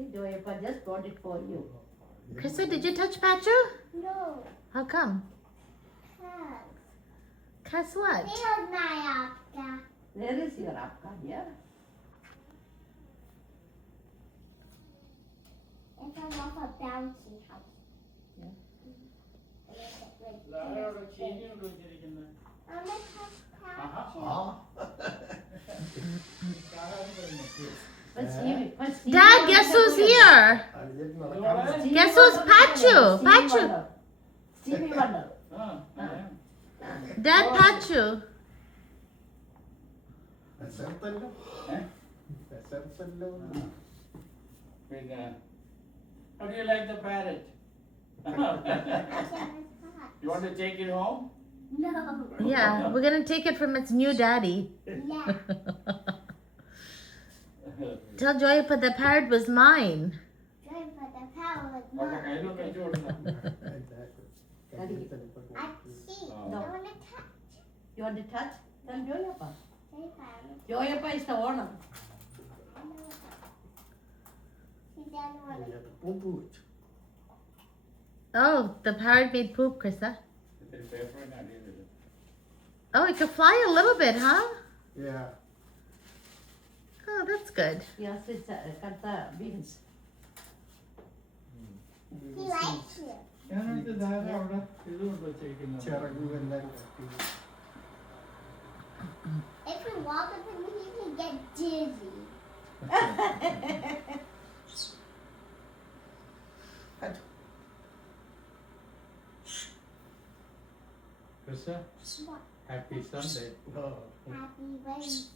See, Joyappa just brought it for you. Chrissa, did you touch Patchu? No. How come? Cause. Cause what? Here's my Apka. Where is your Apka here? It's a lot of bouncy house. Yeah. I'm a Patchu. Dad, guess who's here? Guess who's Patchu? Patchu. Stevie Wonder. Dad, Patchu. How do you like the parrot? You want to take it home? No. Yeah, we're gonna take it from its new daddy. Yeah. Tell Joyappa the parrot was mine. Try for the power with Okay, mine. I look at you. I see. No. I want to touch. You want to touch? Tell Joyappa. Say parrot. Joyappa is the owner. He doesn't want to. Oh, the parrot made poop, Chrissa. Oh, it could fly a little bit, huh? Yeah. Oh, that's good. Yes, it's cut the beans. He likes you. If we walk with him, he can get dizzy. Chrissa, What? happy Sunday. Happy Wednesday.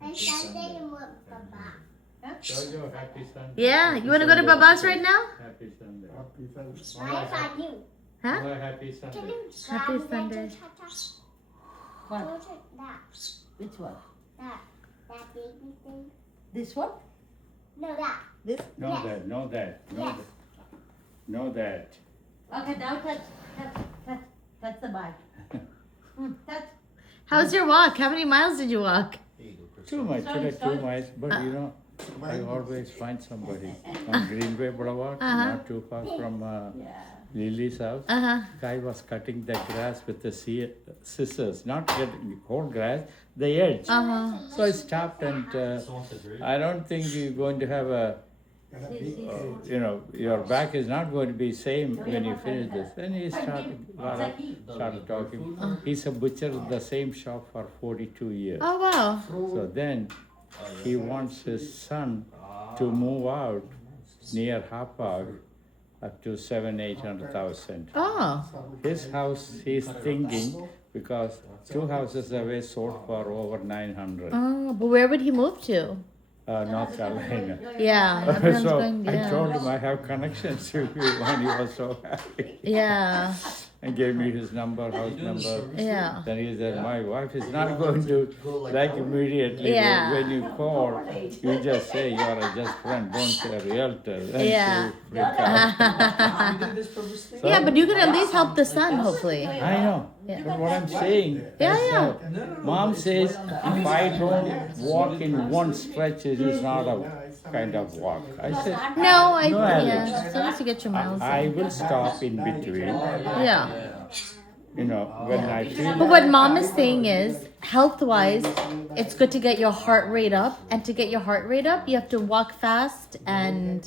And Sunday you want Baba. Jojo, happy Sunday. Yeah, you wanna go to Baba's right now? Happy Sunday. Eyes on you. Huh? Well, happy Can Sunday. you Happy grab Sunday. that cha-cha? What? Go to that. Which one? That baby thing. This one? No, that. This? Know Yes. that, know that, know Yes. that. Know that. Okay, now touch the bag. Touch. How's your walk? How many miles did you walk? Too much, Sorry, too sorry. much, but you know, I always find somebody on Greenway Boulevard, not too far from Yeah. Lily's house. Uh-huh. Guy was cutting the grass with the scissors, not cutting whole grass, the edge. Uh-huh. So I stopped and I don't think you're going to have a, you know, your back is not going to be same when you finish this. Then he started talking. He's a butcher in the same shop for 42 years. Oh, wow. So then he wants his son to move out near Hapag up to 700,000-800,000. Oh. His house he's thinking because 2 houses away sold for over 900. Oh, but where would he move to? North Carolina. Yeah, everyone's So going, I yeah. told him I have connections to you, and he was so happy. Yeah, And gave me his number, house number. yeah. Then he said, my wife is not going to like immediately. Yeah. When you call, you just say you are a just friend, don't say a realtor. Then Yeah. she freak out. Yeah, but you could at least help the son, hopefully. I know. Yeah. But what I'm saying Yeah, is yeah. that Mom says if I don't walk in one stretch, it is not a kind of walk. I said, No, No, Alex. yeah, as soon as you get your miles I in. will stop in between. Yeah. You know, when I feel. But what mom is saying is, health-wise, it's good to get your heart rate up. And to get your heart rate up, you have to walk fast and...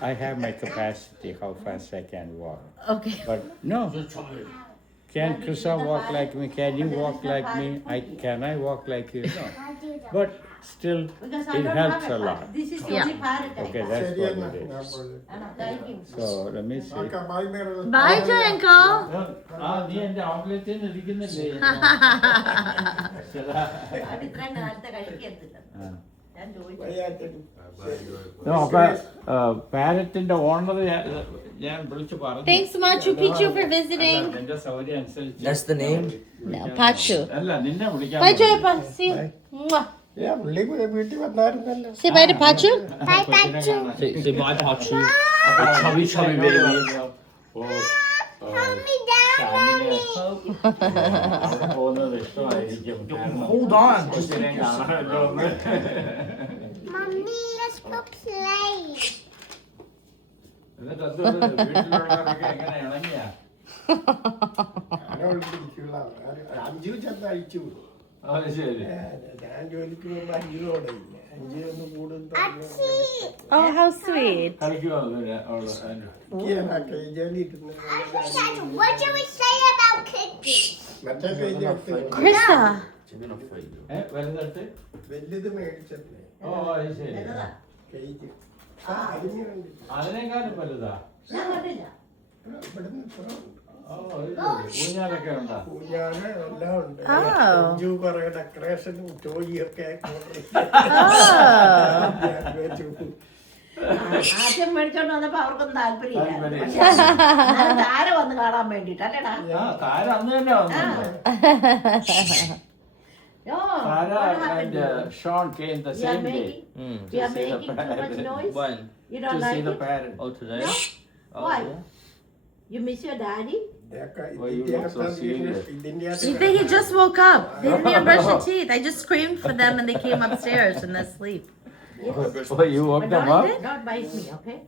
I have my capacity, how fast I can walk. Okay. But no, can Chrissa walk like me? Can you walk like me? Can I walk like you? No. I do that. But still, Because I it don't helps have a lot. This is the Yeah. only parrot I Okay, have. that's what it is. Thank you. So let me see. Bye, Twinkle. നീ എന്റെ ഔട്ട്ലെറ്റിൽ ഇരിക്കുന്നില്ലേ അത് ഇത്രയും നേരത്തെ കഴിക്കത്തില്ല. ഞാൻ ചോദിച്ചു. അപ്പൊ പാരറ്റിന്റെ owner ഞാൻ വിളിച്ചു പറഞ്ഞു Thanks, Machu Picchu, for visiting. എന്റെ സൗകര്യം അനുസരിച്ച് That's the name? No, Patchu. അല്ല നിന്നെ വിളിക്കാൻ Bye, Joyappa. See you. Mwah. Say bye to Patchu. Bye, Patchu. Say bye, Patchu. Chubby, chubby baby. Calm me down, mommy. പോകുന്നത് ഇഷ്ടമായിരിക്കും Hold on. Just Mommy, let's go play. അഞ്ചു ചെന്ന് അഴിച്ചു വിടും. ഞാൻ ജോലിക്ക് പോകുമ്പോ അഞ്ചിലോടെ ഇല്ല. അഞ്ച് ഒന്ന് കൂടുതൽ Oh, how sweet. What do we say about cookies? മറ്റേ കഴിഞ്ഞ Chrissa. വലുത് മേടിച്ചല്ലേ കേജ് അതിനേക്കാളും വലുതാ ഞാൻ കണ്ടില്ല. ഇവിടുന്ന് ഇത്ര ഉണ്ട്. ഊഞ്ഞാലൊക്കെ ഉണ്ടാ ഊഞ്ഞാല് എല്ലാം ഉണ്ട്. Oh. അഞ്ചു കുറെ ഡെക്കറേഷനും ടോയിയൊക്കെ ആദ്യം മേടിച്ചോണ്ട് വന്നപ്പോ അവർക്കൊന്നും താല്പര്യമില്ല. താല്പര്യമില്ല. പക്ഷേ താരം വന്ന് കാണാൻ വേണ്ടിട്ടല്ലേടാ. താരം അന്ന് തന്നെ വന്നു Sarah and Sean came the You are same day making, you are see the making too much parrot. noise. When? You to don't see like the it? parrot. Oh, today? No? Oh, Why? yeah. You miss your daddy? Why you look so serious? You think he just woke up? They didn't even brush their teeth. I just screamed for them and they came upstairs in their sleep. Yes. Oh, you woke But them up? don't bite me, okay?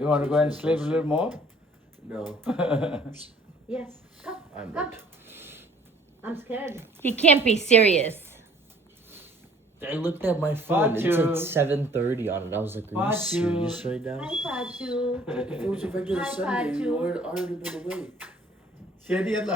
You want to go and sleep a little more? No. Yes. Come, I'm come. I'm scared. He can't be serious. I looked at my phone. It Patchu. said 7:30 on it. I was like, are you Patchu. serious right now? Hi, Patchu. If it was a regular Hi, Sunday, you Patchu. would already been awake. ശരിയല്ല